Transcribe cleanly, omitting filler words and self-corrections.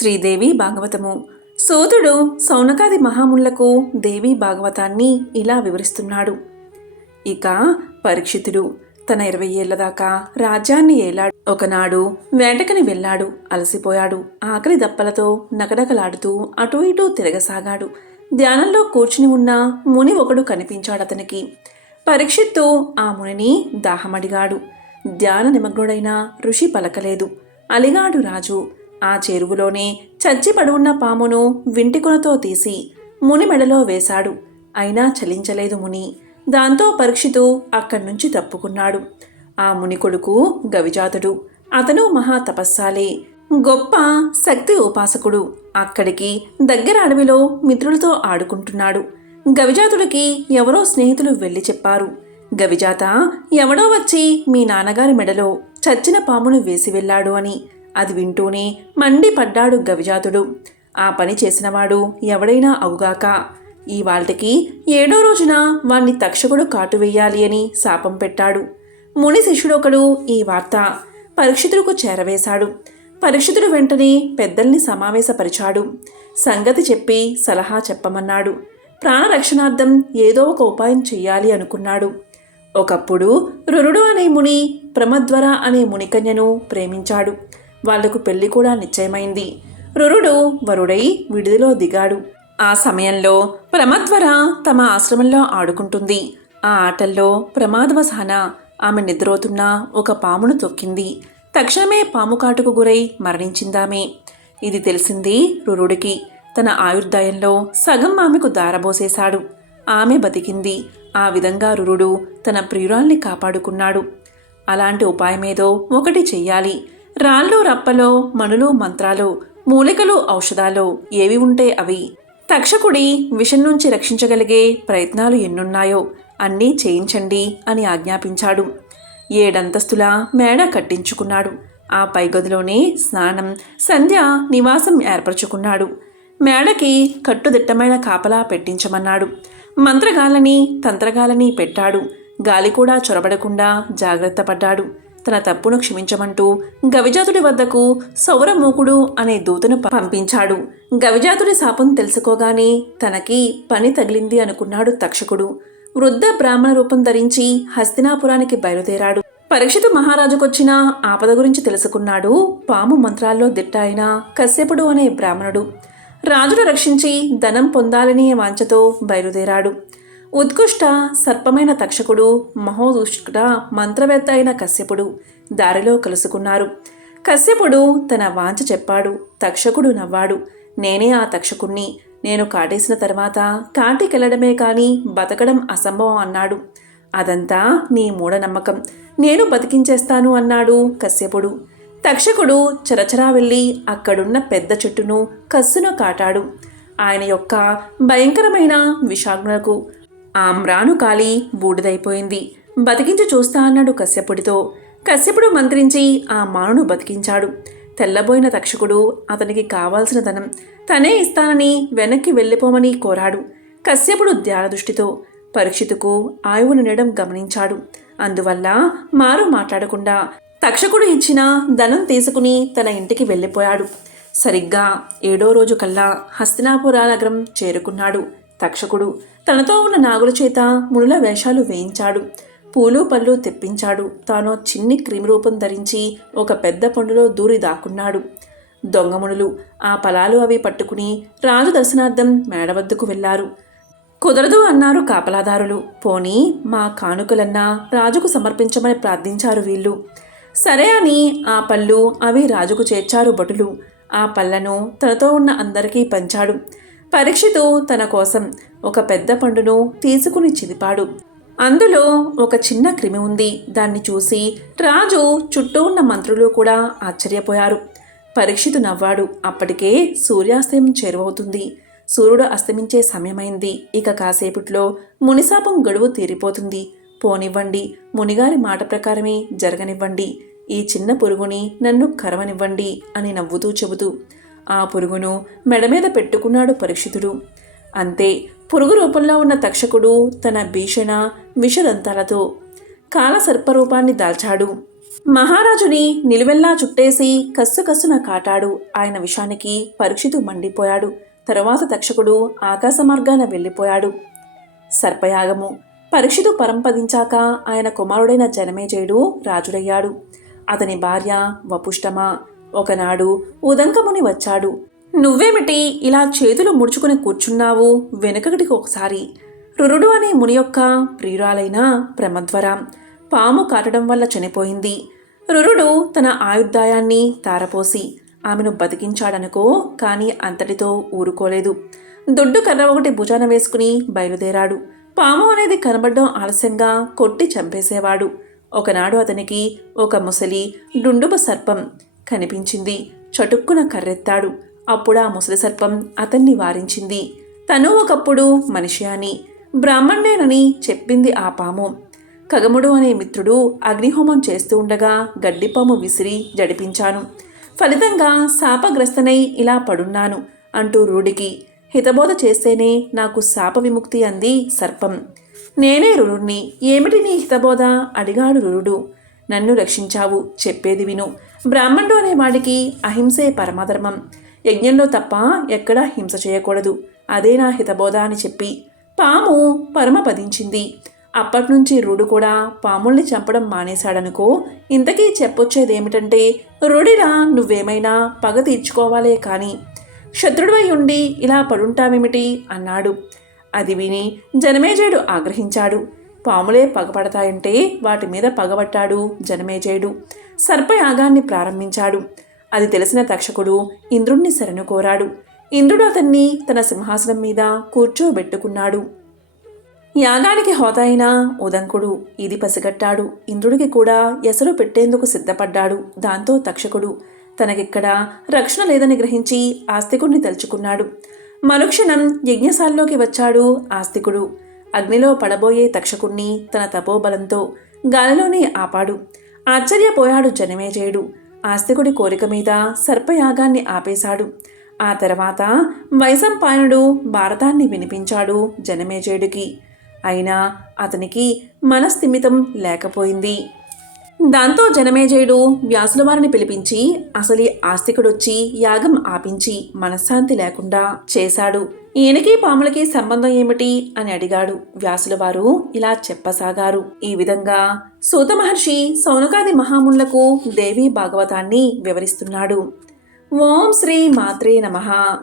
శ్రీదేవి భాగవతము. సూతుడు సౌనకాది మహాముళ్లకు దేవి భాగవతాన్ని ఇలా వివరిస్తున్నాడు. ఇక పరీక్షితుడు తన 20 ఏళ్ల దాకా రాజ్యాన్ని ఏలాడు. ఒకనాడు వేటకని వెళ్ళాడు. అలసిపోయాడు. ఆకలి దప్పలతో నకనకలాడుతూ అటూ ఇటూ తిరగసాగాడు. ధ్యానంలో కూర్చుని ఉన్న ముని ఒకడు కనిపించాడతనికి. పరీక్షిత్తు ఆ మునిని దాహమడిగాడు. ధ్యాన నిమగ్నుడైన ఋషి పలకలేదు. అలిగాడు రాజు. ఆ చెరువులోనే చచ్చిపడి ఉన్న పామును వింటికొనతో తీసి ముని మెడలో వేశాడు. అయినా చలించలేదు ముని. దాంతో పరీక్షితు అక్కడి నుంచి తప్పుకున్నాడు. ఆ ముని కొడుకు గవిజాతుడు. అతను మహా తపస్సాలే, గొప్ప శక్తి ఉపాసకుడు. అక్కడికి దగ్గర అడవిలో మిత్రులతో ఆడుకుంటున్నాడు. గవిజాతుడికి ఎవరో స్నేహితులు వెళ్ళి చెప్పారు, గవిజాత, ఎవడో వచ్చి మీ నాన్నగారి మెడలో చచ్చిన పామును వేసి వెళ్ళాడు అని. అది వింటూనే మండిపడ్డాడు గవిజాతుడు. ఆ పని చేసినవాడు ఎవడైనా అవుగాక. ఇవాళ్టికి 7వ రోజున వాణ్ణి తక్షకుడు కాటు వెయ్యాలి అని శాపం పెట్టాడు. ముని శిష్యుడొకడు ఈ వార్త పరీక్షితుడికి చేరవేశాడు. పరీక్షితుడు వెంటనే పెద్దల్ని సమావేశపరిచాడు. సంగతి చెప్పి సలహా చెప్పమన్నాడు. ప్రాణరక్షణార్థం ఏదో ఒక ఉపాయం చెయ్యాలి అనుకున్నాడు. ఒకప్పుడు రురుడు అనే ముని ప్రమద్వర అనే మునికన్యను ప్రేమించాడు. వాళ్లకు పెళ్లి కూడా నిశ్చయమైంది. రురుడు వరుడై విడిదిలో దిగాడు. ఆ సమయంలో ప్రమద్వర తమ ఆశ్రమంలో ఆడుకుంటుంది. ఆ ఆటల్లో ప్రమాదవశాన ఆమె నిద్రోతున్న ఒక పామును తొక్కింది. తక్షణమే పాము కాటుకు గురై మరణించిందామె. ఇది తెలిసింది రురుడికి. తన ఆయుర్దాయంలో సగం ఆమెకు దారబోసేశాడు. ఆమె బతికింది. ఆ విధంగా రురుడు తన ప్రియురాల్ని కాపాడుకున్నాడు. అలాంటి ఉపాయమేదో ఒకటి చెయ్యాలి. రాళ్ళు రప్పలో మనులు మంత్రాలు మూలికలు ఔషధాలు ఏవి ఉంటే అవి. తక్షకుడి విషం నుంచి రక్షించగలిగే ప్రయత్నాలు ఎన్నున్నాయో అన్నీ చేయించండి అని ఆజ్ఞాపించాడు. 7 అంతస్తుల మేడ కట్టించుకున్నాడు. ఆ పైగదిలోనే స్నానం, సంధ్య నివాసం ఏర్పరచుకున్నాడు. మేడకి కట్టుదిట్టమైన కాపలా పెట్టించమన్నాడు. మంత్రగాలని తంత్రగాలని పెట్టాడు. గాలి కూడా చొరబడకుండా జాగ్రత్త పడ్డాడు. తన తప్పును క్షమించమంటూ గవిజాతుడి వద్దకు సౌరమూకుడు అనే దూతను పంపించాడు. గవిజాతుడి శాపం తెలుసుకోగానే తనకి పని తగిలింది అనుకున్నాడు తక్షకుడు. వృద్ధ బ్రాహ్మణ రూపం ధరించి హస్తినాపురానికి బయలుదేరాడు. పరీక్షితు మహారాజుకొచ్చిన ఆపద గురించి తెలుసుకున్నాడు. పాము మంత్రాల్లో దిట్ట అయిన కశ్యపుడు అనే బ్రాహ్మణుడు. రాజును రక్షించి ధనం పొందాలనే వాంఛతో బయలుదేరాడు. ఉత్కృష్ట సర్పమైన తక్షకుడు, మహోదుష్ట మంత్రవేత్త అయిన కశ్యపుడు దారిలో కలుసుకున్నారు. కశ్యపుడు తన వాంఛ చెప్పాడు. తక్షకుడు నవ్వాడు. నేనే ఆ తక్షకుణ్ణి. నేను కాటేసిన తర్వాత కాటికెళ్లడమే కాని బతకడం అసంభవం అన్నాడు. అదంతా నీ మూఢనమ్మకం. నేను బతికించేస్తాను అన్నాడు కశ్యపుడు. తక్షకుడు చరచరా వెళ్ళి అక్కడున్న పెద్ద చెట్టును కస్సును కాటాడు. ఆయన యొక్క భయంకరమైన విషాగ్నులకు ఆమ్రాను కాలి బూడిదైపోయింది. బతికించి చూస్తా అన్నాడు కశ్యపుడితో. కశ్యపుడు మంత్రించి ఆ మానును బతికించాడు. తెల్లబోయిన తక్షకుడు అతనికి కావాల్సిన ధనం తనే ఇస్తానని వెనక్కి వెళ్ళిపోమని కోరాడు. కశ్యపుడు ధ్యానదృష్టితో పరీక్షితుకు ఆయువు నిండడం గమనించాడు. అందువల్ల మారు మాట్లాడకుండా తక్షకుడు ఇచ్చిన ధనం తీసుకుని తన ఇంటికి వెళ్ళిపోయాడు. సరిగ్గా 7వ రోజు కల్లా హస్తినాపుర నగరం చేరుకున్నాడు. తక్షకుడు తనతో ఉన్న నాగుల చేత మునుల వేషాలు వేయించాడు. పూలు పళ్ళు తెప్పించాడు. తాను చిన్ని క్రిమిరూపం ధరించి ఒక పెద్ద పండులో దూరి దాక్కున్నాడు. దొంగమునులు ఆ ఫలాలు అవి పట్టుకుని రాజు దర్శనార్థం మేడవద్దకు వెళ్లారు. కుదరదు అన్నారు కాపలాదారులు. పోనీ మా కానుకలన్నా రాజుకు సమర్పించమని ప్రార్థించారు వీళ్ళు. సరే అని ఆ పళ్ళు అవి రాజుకు చేర్చారు భటులు. ఆ పళ్లను తనతో ఉన్న అందరికీ పంచాడు. పరీక్షితు తన కోసం ఒక పెద్ద పండును తీసుకుని చిదిపాడు. అందులో ఒక చిన్న క్రిమి ఉంది. దాన్ని చూసి రాజు, చుట్టూ ఉన్న మంత్రులు కూడా ఆశ్చర్యపోయారు. పరీక్షితు నవ్వాడు. అప్పటికే సూర్యాస్తమయం చేరువవుతుంది. సూర్యుడు అస్తమించే సమయమైంది. ఇక కాసేపట్లో మునిశాపం గడువు తీరిపోతుంది. పోనివ్వండి, మునిగారి మాట ప్రకారమే జరగనివ్వండి. ఈ చిన్న పురుగుని నన్ను కరవనివ్వండి అని నవ్వుతూ చెబుతూ ఆ పురుగును మెడమీద పెట్టుకున్నాడు పరీక్షితుడు. అంతే, పురుగు రూపంలో ఉన్న తక్షకుడు తన భీషణ విషదంతాలతో కాలసర్పరూపాన్ని దాల్చాడు. మహారాజుని నిలువెల్లా చుట్టేసి కస్సుకస్సున కాటాడు. ఆయన విషానికి పరీక్షితు మండిపోయాడు. తరువాత తక్షకుడు ఆకాశ మార్గాన వెళ్ళిపోయాడు. సర్పయాగము. పరీక్షితు పరంపదించాక ఆయన కుమారుడైన జనమేజయుడు రాజుడయ్యాడు. అతని భార్య వపుష్టమ. ఒకనాడు ఉదంకముని వచ్చాడు. నువ్వేమిటి ఇలా చేతులు ముడుచుకుని కూర్చున్నావు? వెనుకటికి ఒకసారి. రురుడు అనే ముని యొక్క ప్రియురాలైన ప్రమద్వర పాము కాటడం వల్ల చనిపోయింది. రురుడు తన ఆయుర్దాయాన్ని తారపోసి ఆమెను బతికించాడనుకో, కానీ అంతటితో ఊరుకోలేదు. దొడ్డు కర్ర ఒకటి భుజాన వేసుకుని బయలుదేరాడు. పాము అనేది కనబడడం ఆలస్యంగా కొట్టి చంపేసేవాడు. ఒకనాడు అతనికి ఒక ముసలి డుండుబ సర్పం కనిపించింది. చటుక్కున కర్రెత్తాడు. అప్పుడు ఆ ముసలి సర్పం అతన్ని వారించింది. తను ఒకప్పుడు మనిషి అని, బ్రాహ్మణుడేనని చెప్పింది ఆ పాము. కగముడు అనే మిత్రుడు అగ్నిహోమం చేస్తూ ఉండగా గడ్డిపాము విసిరి జడిపించాను. ఫలితంగా శాపగ్రస్తనై ఇలా పడున్నాను అంటూ రూడికి హితబోధ చేస్తేనే నాకు శాప విముక్తి అంది సర్పం. నేనే రురుణ్ణి. ఏమిటి నీ హితబోధ? అడిగాడు రురుడు. నన్ను రక్షించావు, చెప్పేది విను. బ్రాహ్మణుడు అనేవాడికి అహింసే పరమధర్మం. యజ్ఞంలో తప్ప ఎక్కడా హింస చేయకూడదు. అదే నా హితబోధ అని చెప్పి పాము పరమపదించింది. అప్పట్నుంచి రూడు కూడా పాముల్ని చంపడం మానేశాడనుకో. ఇంతకీ చెప్పొచ్చేదేమిటంటే, రూడిరా నువ్వేమైనా పగ తీర్చుకోవాలే కాని శత్రుడివై ఉండి ఇలా పడుంటావేమిటి అన్నాడు. అది విని జనమేజయుడు ఆగ్రహించాడు. పాములే పగపడతాయంటే వాటి మీద పగబట్టాడు జనమేజయుడు. సర్పయాగాన్ని ప్రారంభించాడు. అది తెలిసిన తక్షకుడు ఇంద్రుణ్ణి శరణు కోరాడు. ఇంద్రుడు అతన్ని తన సింహాసనం మీద కూర్చోబెట్టుకున్నాడు. యాగానికి హోత అయిన ఉదంకుడు ఇది పసిగట్టాడు. ఇంద్రుడికి కూడా ఎసరు పెట్టేందుకు సిద్ధపడ్డాడు. దాంతో తక్షకుడు తనకిక్కడ రక్షణ లేదని గ్రహించి ఆస్తికుడిని తలుచుకున్నాడు. మరుక్షణం యజ్ఞశాలలోకి వచ్చాడు ఆస్తికుడు. అగ్నిలో పడబోయే తక్షకుణ్ణి తన తపోబలంతో గాలిలోనే ఆపాడు. ఆశ్చర్యపోయాడు జనమేజయుడు. ఆస్తికుడి కోరిక మీద సర్పయాగాన్ని ఆపేశాడు. ఆ తర్వాత వైశంపాయనుడు భారతాన్ని వినిపించాడు జనమేజయుడికి. అయినా అతనికి మనస్థిమితం లేకపోయింది. దాంతో జనమేజయుడు వ్యాసుల వారిని పిలిపించి అసలు ఆస్తికుడొచ్చి యాగం ఆపించి మనశ్శాంతి లేకుండా చేశాడు. ఈయనకి పాములకి సంబంధం ఏమిటి అని అడిగాడు. వ్యాసుల వారు ఇలా చెప్పసాగారు. ఈ విధంగా సూత మహర్షి సౌనకాది మహామునులకు దేవీ భాగవతాన్ని వివరిస్తున్నాడు. ఓం శ్రీ మాత్రే నమః.